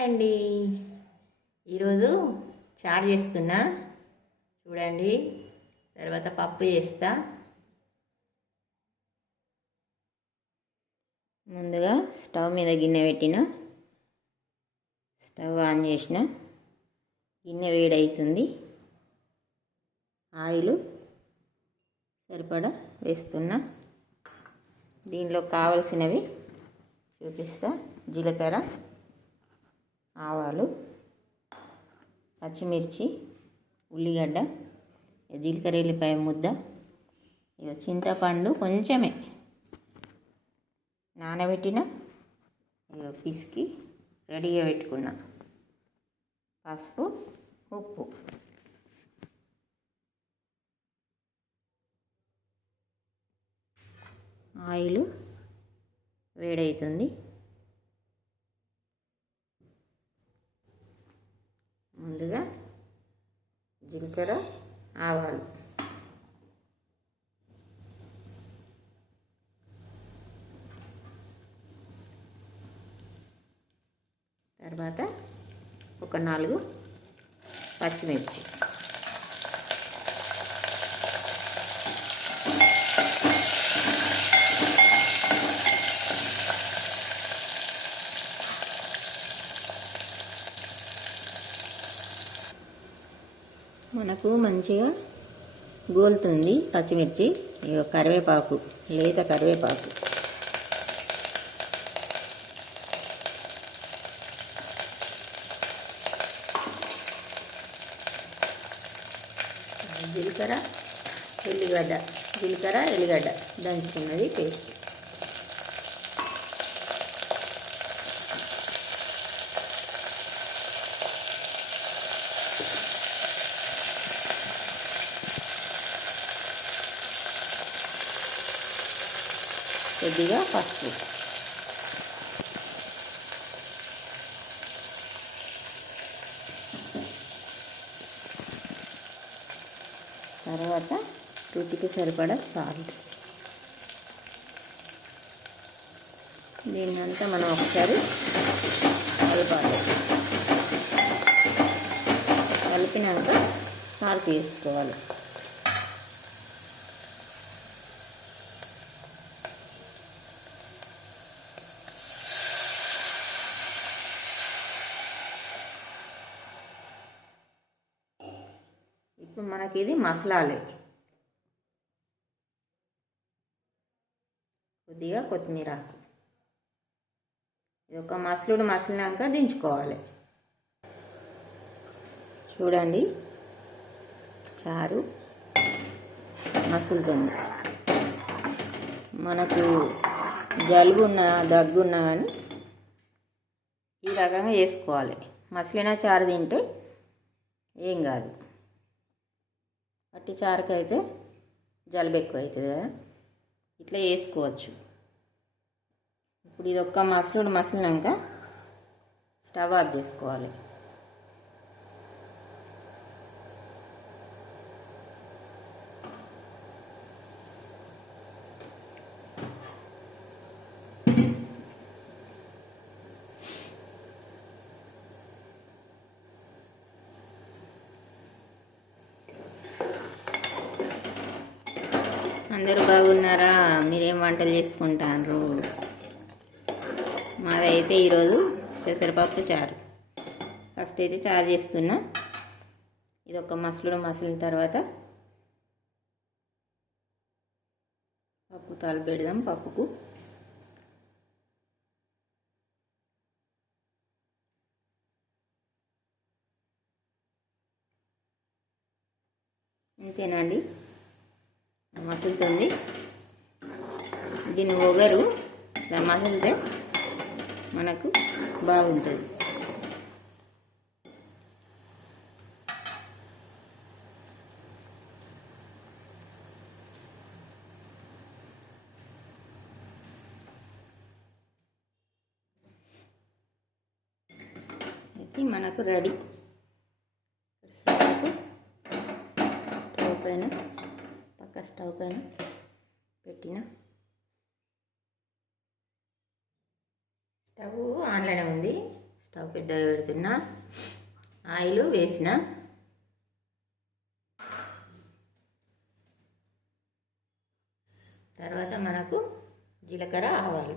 Hi అండి. ఈరోజు చారు చేస్తున్నా చూడండి. తర్వాత పప్పు చేస్తా. ముందుగా స్టవ్ మీద గిన్నె పెట్టిన, స్టవ్ ఆన్ చేసిన, గిన్నె వేడవుతుంది. ఆయిల్ సరిపడా వేస్తున్నా. దీనిలో కావలసినవి చూపిస్తా. జీలకర్ర, ఆవాలు, పచ్చిమిర్చి, ఉల్లిగడ్డ, జీలకర్ర ఎల్లిపాయ ముద్ద, చింతపండు కొంచెమే నానబెట్టిన, పిసికి రెడీగా పెట్టుకున్నా, పసుపు, ఉప్పు. ఆయిల్ వేడవుతుంది. ముందుగా జీలకర్ర, ఆవాలు, తర్వాత ఒక 4 పచ్చిమిర్చి, మనకు మంచిగా గోలుతుంది పచ్చిమిర్చి. కరివేపాకు, లేత కరివేపాకు, జీలకర్ర ఎల్లిగడ్డ దంచుకున్నది పేస్ట్. కొద్దిగా పసుపు, తర్వాత రుచికి సరిపడా సాల్ట్. దీన్నంతా మనం ఒకసారి కలపాలి. కలిపినాక సాల్ట్ వేసుకోవాలి. ఇప్పుడు మనకి ఇది మసాలాలే. కొద్దిగా కొత్తిమీర, ఇది ఒక మసిలినాక దించుకోవాలి. చూడండి, చారు మసులుతుంది. మనకు జలుబు ఉన్నా దగ్గున్నా కానీ ఈ రకంగా చేసుకోవాలి. మసిలిన చారు తింటే ఏం కాదు. అట్టి చారుకైతే జలుబు ఎక్కువ అవుతుంది కదా, ఇట్లా వేసుకోవచ్చు. ఇప్పుడు ఇది ఒక్క మసిలినాక స్టవ్ ఆఫ్ చేసుకోవాలి. అందరూ బాగున్నారా? మీరేం వంటలు చేసుకుంటారు? మాదైతే ఈరోజు పెసరపప్పు చారు. ఫస్ట్ అయితే చారు చేస్తున్నా. ఇది ఒక మసిలిన తర్వాత పప్పు తాలింపు పెడదాం. పప్పుకు ఇంతేనండి, మసులుతుంది. దీని ఒగరు ఇలా మసిలితే మనకు బాగుంటుంది. అయితే మనకు రెడీ. స్టవ్ పైన పెట్టిన, స్టవ్ ఆన్లోనే ఉంది. స్టవ్ పెద్దగా పెడుతున్నా. ఆయిల్ వేసిన. తర్వాత మనకు జీలకర్ర, ఆవాలు.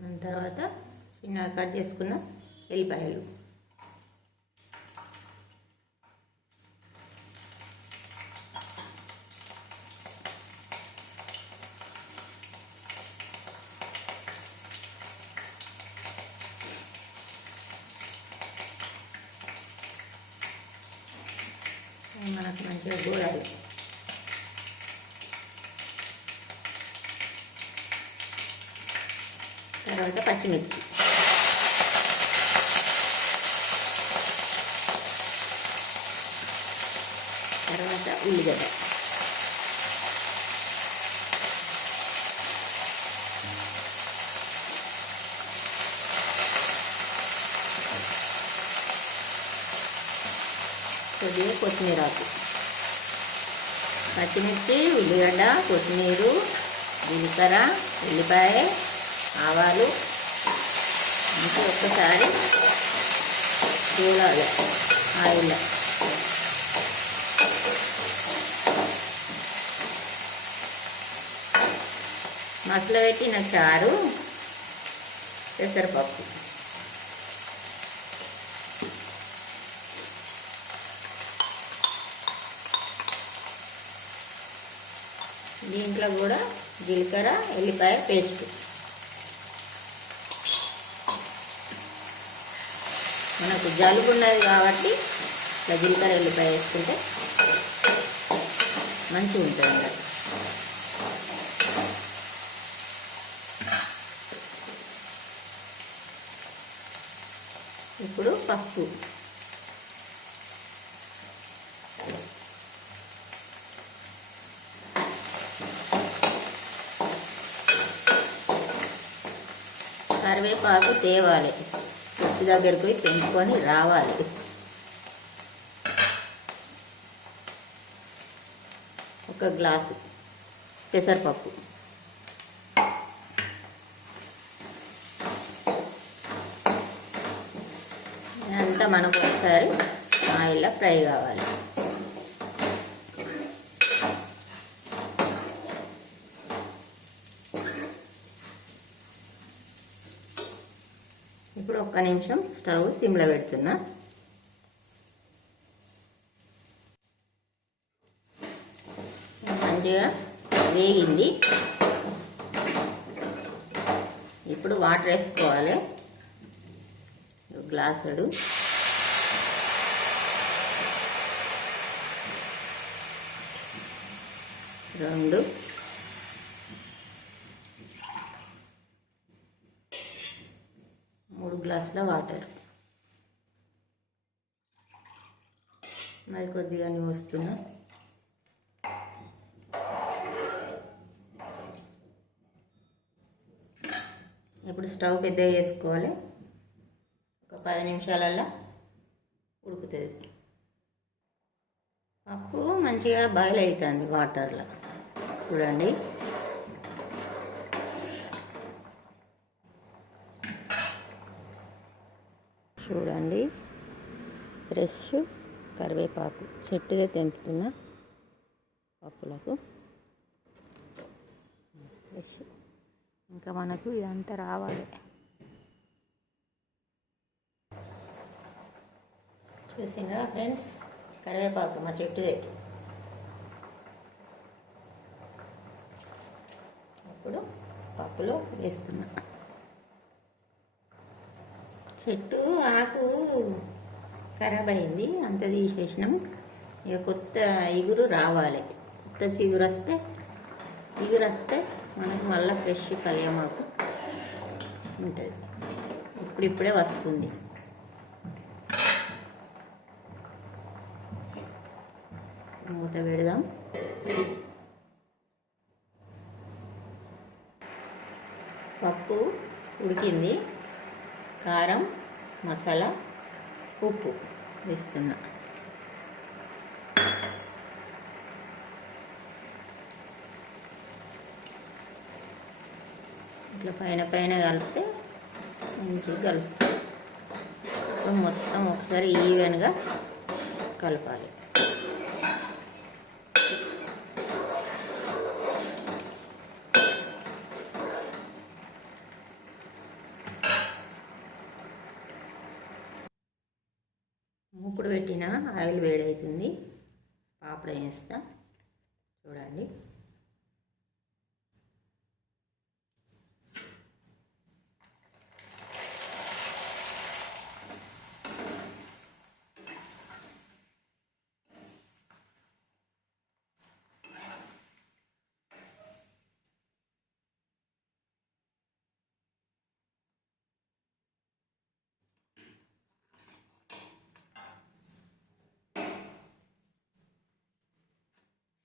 దాని తర్వాత చిన్నగా కట్ చేసుకున్న ఎల్లిపాయలు. మనకు మంచిగా గోలాలి. తర్వాత పచ్చిమిర్చి. తర్వాత ఉల్లిగడ్డ. కొద్దిగా కొత్తిమీర ఆకు. పచ్చిమిర్చి, ఉల్లిగడ్డ, కొత్తిమీర, జీలకర్ర, ఎల్లిపాయ, ఆవాలు ఇంకా ఒక్కసారి చూడాలి ఆయిల్. మసాలా పెట్టిన చారు, పెసరపప్పు. దీంట్లో కూడా జీలకర్ర, ఎల్లిపాయ పేస్ట్. మనకు జలుబు ఉన్నది కాబట్టి ఇట్లా జీలకర్ర, ఎల్లిపాయ వేసుకుంటే మంచిగా ఉంటుంది అన్నమాట. ఇప్పుడు పసుపు. కరివేపాకు తేవాలి, చెట్టు దగ్గరికి పోయి తెంపుకొని రావాలి. ఒక గ్లాసు పెసరపప్పు. ఇదంతా మనకు ఒకసారి ఆయిల్లో ఫ్రై కావాలి. ఇప్పుడు ఒక్క నిమిషం స్టవ్ సిమ్లో పెడుతున్నా. మంచిగా వేగింది. ఇప్పుడు వాటర్ వేసుకోవాలి. గ్లాసుడు. రెండు. మూడు గ్లాసుల వాటర్. మరి కొద్దిగా వస్తున్నా. ఇప్పుడు స్టవ్ పెద్దగా చేసుకోవాలి. ఒక 10 నిమిషాలల్లో ఉడుకుతుంది. పప్పు మంచిగా బాయిల్ అవుతుంది వాటర్లో. చూడండి. చూడండి, ఫ్రెష్ కరివేపాకు చెట్టుదే తెంపుతున్న పప్పులకు. ఫ్రెష్. ఇంకా మనకు ఇదంతా రావాలి. చూసినా ఫ్రెండ్స్, కరివేపాకు మా చెట్టుదే. ఇప్పుడు పప్పులో వేస్తున్నా. చెట్టు ఆకు ఖరాబ్ అయింది, అంత తీసేసినాం. ఇక కొత్త ఇగురు రావాలి. కొత్త చిగురు వస్తే మనకు మళ్ళీ ఫ్రెష్ కలియమాకు ఉంటుంది. ఇప్పుడిప్పుడే వస్తుంది. మూత పెడదాం. పప్పు ఉడికింది. కారం మసాలా, ఉప్పు వేస్తున్నా. ఇట్లా పైన పైన కలిపితే మంచిగా కలుస్తుంది. మొత్తం ఒకసారి ఈవెన్గా కలపాలి. మూకుడు పెట్టిన ఆయిల్ వేడవుతుంది. పాపడ వేస్తా చూడండి.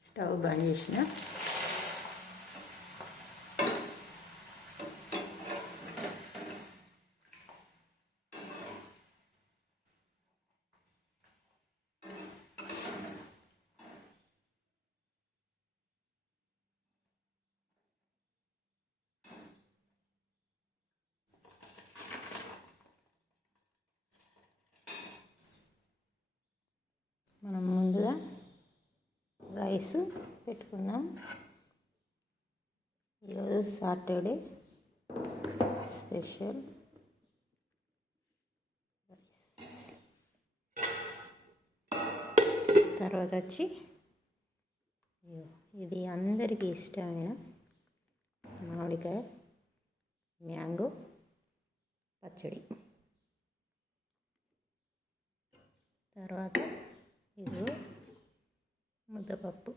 స్టవ్ బంద్ చేసిన. మనం ముందుగా రైస్ పెట్టుకుందాం. ఈరోజు సాటర్డే స్పెషల్ రైస్. తర్వాత వచ్చి ఇది అందరికీ ఇష్టమైన మామిడికాయ మ్యాంగో పచ్చడి. తర్వాత ఇది ముద్దపప్పు.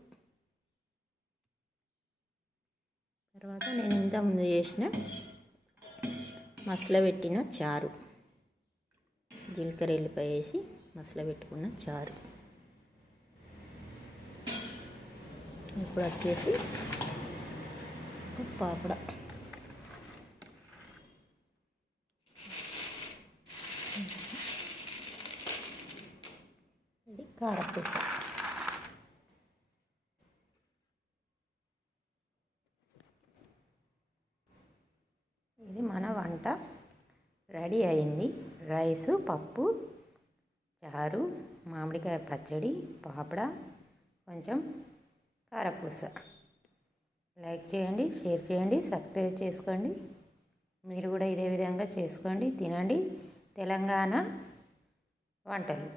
తర్వాత నేను ఇంతకుముందు చేసిన మసల పెట్టిన చారు, జీలకర్ర ఎల్లిపాయ వేసి మసల పెట్టుకున్న చారు. ఇప్పుడు వచ్చేసి పాపడ. ఇది కారపూస. ఇది మన వంట రెడీ అయింది. రైసు, పప్పు, చారు, మామిడికాయ పచ్చడి, పాపడ, కొంచెం కారపూస. లైక్ చేయండి, షేర్ చేయండి, సబ్స్క్రైబ్ చేసుకోండి. మీరు కూడా ఇదే విధంగా చేసుకోండి, తినండి. తెలంగాణ వంటలు.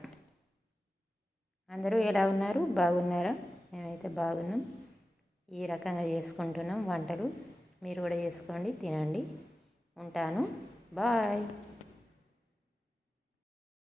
అందరూ ఎలా ఉన్నారు? బాగున్నారా? మేమైతే బాగున్నాం. ఈ రకంగా చేసుకుంటున్నాం వంటలు. మీరు కూడా చేసుకోండి, తినండి. ఉంటాను. బాయ్.